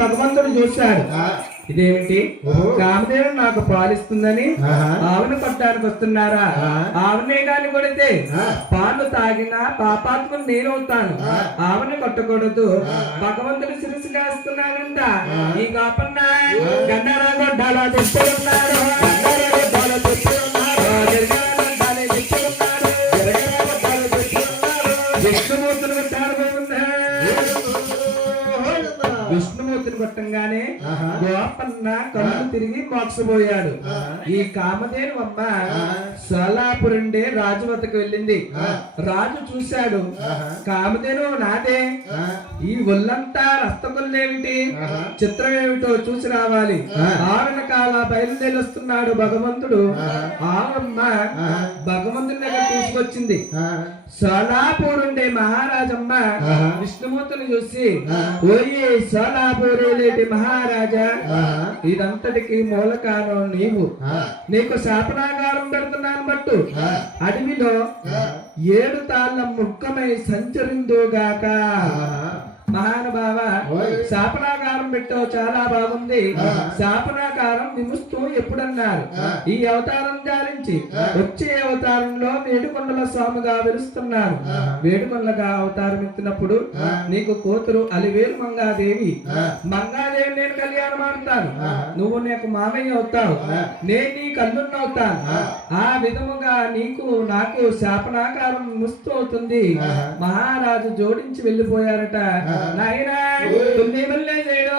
భగవంతుడు చూశాడు. ఇదేమిటి, కామదేవుడు నాకు పాలిస్తుందని ఆవును కొట్టడానికి వస్తున్నారా? ఆవునే గాని కొడితే పాలు తాగినా పాపాత్మను నేనవుతాను. ఆవుని కొట్టకూడదు. భగవంతుడు శిరస్సు కాస్తున్నాడంట. ఈ గోపన్న గండారా గొడ్డాలా తెచ్చుకున్నాడు. విష్ణుమూర్తిని కొట్టారు. విష్ణుమూర్తిని కొట్టంగానే గోపన్న కళ్ళు తిరిగి మోక్షపోయాడు. ఈ కామధేను అమ్మ సోలాపురండే రాజు వద్దకు వెళ్ళింది. రాజు చూశాడు, కామధేను నాదే, ఈ ఒళ్ళంతా రక్తకొల్లేమిటి, చిత్రం ఏమిటో చూసి రావాలి. ఆరణ కాల బయలుదేరి వస్తున్నాడు భగవంతుడు. ఆవమ్మ భగవంతుని దగ్గర తీసుకొచ్చింది. సోలాపూరుండే మహారాజమ్మ విష్ణుమూర్తిని చూసి, ఓయే సోలాపూరేలేటి మహారాజా, ఇదంతటికి మూల కారణం నీవు. నీకు శాపనాగారం పెడుతున్నాను బట్టు అడవిలో 7 తాళ్ళ ముక్కమై సంచరిందుగాక. మహానుభావ, శాపనాకారం పెట్టావు, చాలా బాగుంది. శాపనాకారం విముస్తూ ఎప్పుడన్నారు? ఈ అవతారం జారించి వచ్చే అవతారంలో వేడుకొండల స్వామిగా వెలుస్తున్నారు. వేడుకొండలుగా అవతారం ఎత్తినప్పుడు నీకు కూతురు అలివేలు మంగాదేవి. మంగాదేవి నేను కళ్యాణం ఆడతాను, నువ్వు నాకు మామయ్య అవుతావు, నేను నీ కల్లున్నవుతాను. ఆ విధముగా నీకు నాకు శాపనాకారం విముస్తూ అవుతుంది. మహారాజు జోడించి వెళ్ళిపోయారట. నాయనా తుమ్మి వల్లే చేయడం